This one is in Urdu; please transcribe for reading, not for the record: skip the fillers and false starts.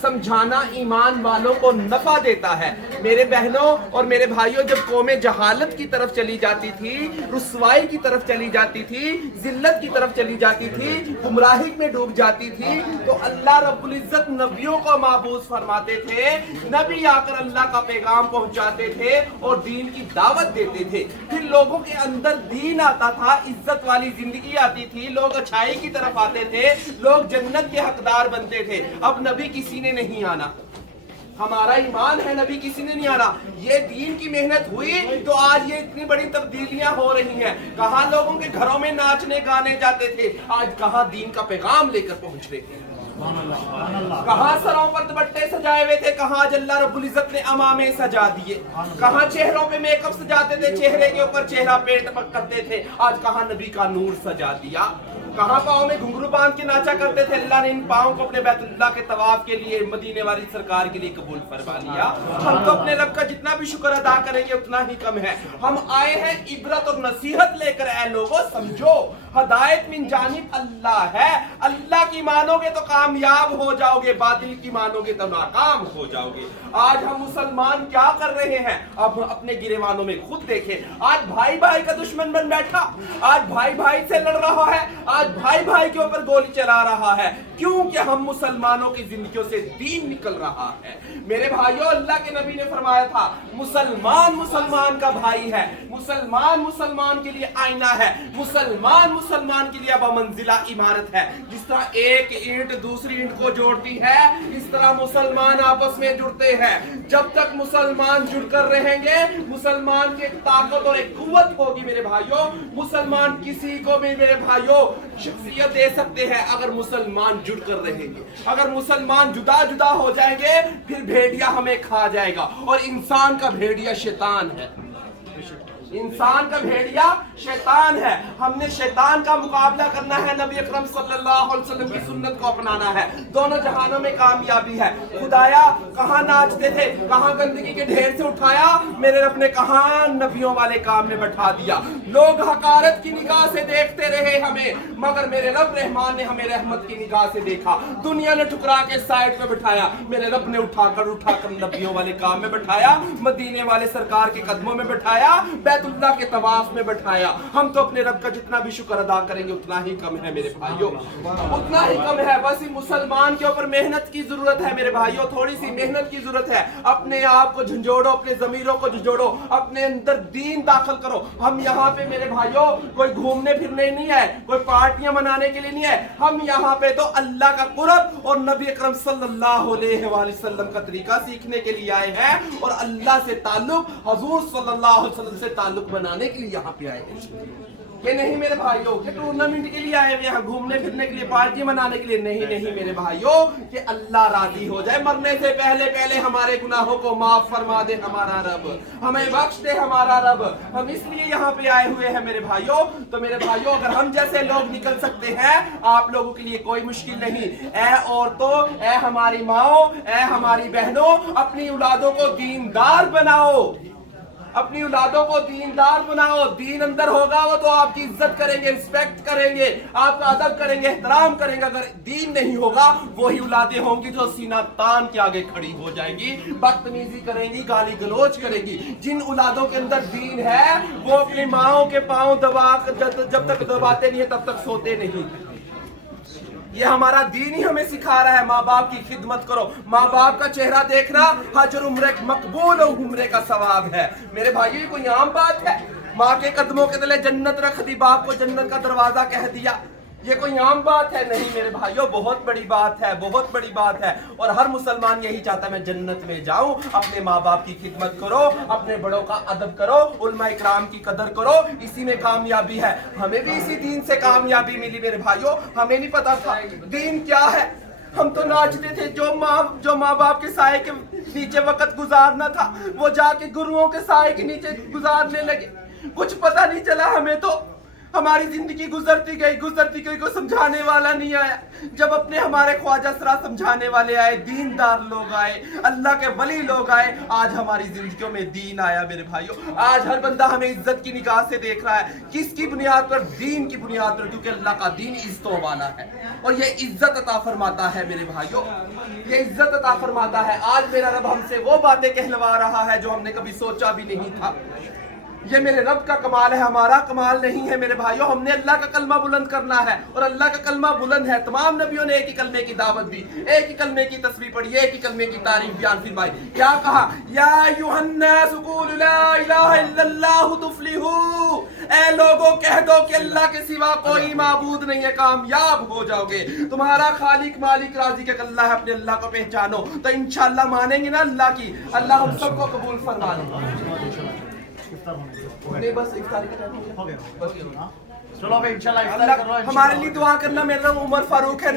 سمجھانا ایمان والوں کو نفع دیتا ہے۔ میرے بہنوں اور میرے بھائیوں، جب قومیں جہالت کی طرف چلی جاتی تھی، رسوائی کی طرف چلی جاتی تھی، ذلت کی طرف چلی جاتی تھی، گمراہی میں ڈوب جاتی تھی، تو اللہ رب العزت نبیوں کو مابعوث فرماتے تھے۔ نبی آ کر اللہ کا پیغام پہنچاتے تھے اور دین کی دعوت دیتے تھے۔ پھر لوگوں کے اندر دین آتا تھا، عزت والی زندگی آتی تھی، لوگ اچھائی کی طرف آتے تھے، لوگ جنت کے حقدار بنتے تھے۔ اب نبی کسی نے نہیں آنا، ہمارا ایمان ہے نبی کسی نے نہیں آنا۔ یہ دین کی محنت ہوئی تو آج یہ اتنی بڑی تبدیلیاں ہو رہی ہیں۔ کہاں لوگوں کے گھروں میں ناچنے گانے جاتے تھے، آج کہاں دین کا پیغام لے کر پہنچ رہے ہیں۔ کہاں سروں پر دوپٹے سجائے ہوئے تھے، کہاں آج اللہ رب العزت نے امامے سجا دیے۔ کہاں چہروں پہ میک اپ سجاتے تھے، چہرے کے اوپر چہرہ پیٹ کرتے تھے، آج کہاں نبی کا نور سجا دیا۔ کہاں پاؤں میں گھنگرو باندھ کے ناچا کرتے تھے، اللہ نے ان پاؤں کو اپنے بیت اللہ کے طواف کے لیے، مدینے والی سرکار کے لیے قبول فرما لیا۔ ہم تو اپنے رب کا جتنا بھی شکر ادا کریں گے اتنا ہی کم ہے۔ ہم آئے ہیں عبرت اور نصیحت لے کر، اے لوگوں سمجھو ہدایت من جانب اللہ ہے۔ اللہ کی مانو گے تو کامیاب ہو جاؤ گے، باطل کی مانو گے تو ناکام ہو جاؤ گے۔ آج ہم مسلمان کیا کر رہے ہیں، اب اپنے گریوانوں میں خود دیکھیں۔ آج بھائی بھائی کا دشمن بن بیٹھا، آج بھائی بھائی سے لڑ رہا ہے، آج بھائی بھائی کے اوپر گولی چلا رہا ہے، کیونکہ ہم مسلمانوں کی زندگیوں سے دین نکل رہا ہے۔ میرے بھائیوں، اللہ کے نبی نے فرمایا تھا مسلمان مسلمان کا بھائی ہے، مسلمان مسلمان کے لیے آئینہ ہے، مسلمان مسلمان کے لیے بمنزلہ عمارت ہے۔ جس طرح ایک اینٹ دوسری اینٹ کو جوڑتی ہے، اس طرح مسلمان آپس میں جڑتے ہیں۔ جب تک مسلمان جڑ کر رہیں گے، مسلمان کی ایک طاقت اور ایک قوت ہوگی میرے بھائیوں۔ مسلمان کسی کو بھی میرے بھائیوں شخصیت دے سکتے ہیں اگر مسلمان جڑ کر رہیں گے۔ اگر مسلمان جدا جدا ہو جائیں گے پھر بھیڑیا ہمیں کھا جائے گا، اور انسان کا بھیڑیا شیطان ہے، انسان کا بھیڑیا شیطان ہے۔ ہم نے شیطان کا مقابلہ کرنا ہے، نبی اکرم صلی اللہ علیہ وسلم کی سنت کو اپنانا ہے، دونوں جہانوں میں کامیابی ہے۔ خدایا کہاں ناچتے تھے، کہاں گندگی کے ڈھیر سے اٹھایا، میرے رب نے کہاں نبیوں والے کام میں بٹھا دیا۔ لوگ حقارت کی نگاہ سے دیکھتے رہے ہمیں، مگر میرے رب رحمان نے ہمیں رحمت کی نگاہ سے دیکھا۔ دنیا نے ٹھکرا کے سائڈ پہ بٹھایا، میرے رب نے اٹھا کر نبیوں والے کام میں بٹھایا، مدینے والے سرکار کے قدموں میں بٹھایا، بیت اللہ کے طواف میں بٹھایا۔ ہم تو اپنے رب کا جتنا بھی شکر ادا کریں گے اتنا ہی کم ہے میرے بھائیوں، اتنا ہی کم ہے۔ بس مسلمان کے اوپر محنت کی ضرورت ہے میرے بھائیوں، تھوڑی سی محنت کی ضرورت ہے۔ اپنے آپ کو جھنجھوڑو، اپنے ضمیروں کو جھنجھوڑو، اپنے اندر دین داخل کرو۔ ہم یہاں پہ میرے بھائیوں کوئی گھومنے پھرنے نہیں ہے، کوئی پارٹیاں منانے کے لیے نہیں ہے، ہم یہاں پہ تو اللہ کا قرب اور نبی اکرم صلی اللہ علیہ وآلہ وسلم کا طریقہ سیکھنے کے لیے آئے ہیں، اور اللہ سے تعلق، حضور صلی اللہ علیہ وسلم سے تعلق بنانے کے لیے یہاں پہ آئے ہیں کہ نہیں میرے بھائیوں، کہ ٹورنامنٹ کے لیے آئے ہوئے ہیں، گھومنے پھرنے کے لیے، پارٹی منانے کے لیے نہیں، نہیں میرے بھائیوں، کہ اللہ راضی ہو جائے، مرنے سے پہلے پہلے ہمارے گناہوں کو معاف فرما دے ہمارا رب، ہمیں بخش دے ہمارا رب۔ ہم اس لیے یہاں پہ آئے ہوئے ہیں میرے بھائیوں۔ تو میرے بھائیوں، اگر ہم جیسے لوگ نکل سکتے ہیں، آپ لوگوں کے لیے کوئی مشکل نہیں۔ اے عورتوں، اے ہماری ماؤں، اے ہماری بہنوں، اپنی اولادوں کو دیندار بناؤ، اپنی اولادوں کو دیندار بناؤ۔ دین اندر ہوگا وہ تو آپ کی عزت کریں گے، رسپیکٹ کریں گے، آپ کا ادب کریں گے، احترام کریں گے۔ اگر دین نہیں ہوگا وہی اولادیں ہوں گی جو سینہ تان کے آگے کھڑی ہو جائیں گی، بدتمیزی کریں گی، گالی گلوچ کریں گی۔ جن اولادوں کے اندر دین ہے وہ اپنی ماؤں کے پاؤں جب تک دباتے نہیں ہیں تب تک سوتے نہیں۔ یہ ہمارا دین ہی ہمیں سکھا رہا ہے، ماں باپ کی خدمت کرو، ماں باپ کا چہرہ دیکھنا حج عمرے مقبول اور عمرے کا ثواب ہے۔ میرے بھائیو، یہ کوئی عام بات ہے؟ ماں کے قدموں کے تلے جنت رکھ دی، باپ کو جنت کا دروازہ کہہ دیا، یہ کوئی عام بات ہے؟ نہیں میرے بھائیو، بہت بڑی بات ہے، بہت بڑی بات ہے۔ اور ہر مسلمان یہی چاہتا ہے میں جنت میں جاؤں۔ اپنے ماں باپ کی خدمت کرو، اپنے بڑوں کا ادب کرو، علماء اکرام کی قدر کرو، اسی میں کامیابی ہے۔ ہمیں بھی اسی دین سے کامیابی ملی میرے بھائیو، ہمیں نہیں پتا تھا دین کیا ہے۔ ہم تو ناچتے تھے، جو ماں باپ کے سائے کے نیچے وقت گزارنا تھا وہ جا کے گروؤں کے سائے کے نیچے گزارنے لگے، کچھ پتہ نہیں چلا ہمیں تو۔ ہماری زندگی گزرتی گئی کوئی سمجھانے والا نہیں آیا. جب اپنے ہمارے خواجہ سرا سمجھانے والے آئے, دیندار لوگ آئے, اللہ کے ولی لوگ آئے, آج ہماری زندگیوں میں دین آیا میرے بھائیوں. آج ہر بندہ ہمیں عزت کی نگاہ سے دیکھ رہا ہے. کس کی بنیاد پر؟ دین کی بنیاد پر, کیونکہ اللہ کا دین عزتوں والا ہے اور یہ عزت عطا فرماتا ہے میرے بھائیوں, یہ عزت عطا فرماتا ہے. آج میرا رب ہم سے وہ باتیں کہلوا رہا ہے جو ہم نے کبھی سوچا بھی نہیں تھا. یہ میرے رب کا کمال ہے, ہمارا کمال نہیں ہے میرے بھائیوں. ہم نے اللہ کا کلمہ بلند کرنا ہے اور اللہ کا کلمہ بلند ہے. تمام نبیوں نے ایک ہی کلمے کی دعوت دی, ایک ہی کلمے کی تسبیح پڑھی, ایک ہی کلمے کی تعریف بیان فرمائی. کیا کہا؟ یا ایھا الناس قولوا لا الہ الا اللہ تفلحوا. اے لوگوں کہہ دو کہ اللہ کے سوا کوئی معبود نہیں ہے, کامیاب ہو جاؤ گے. تمہارا خالق مالک رازق ایک اللہ ہے, اپنے اللہ کو پہچانو تو انشاءاللہ مانیں گے نا اللہ کی. اللہ ہم سب کو قبول فرما لے. نہیں بس افطاری کا ٹائم ہو گیا. چلو انشاءاللہ اللہ ہمارے لیے دعا کرنا. میرا نام عمر فاروق ہے.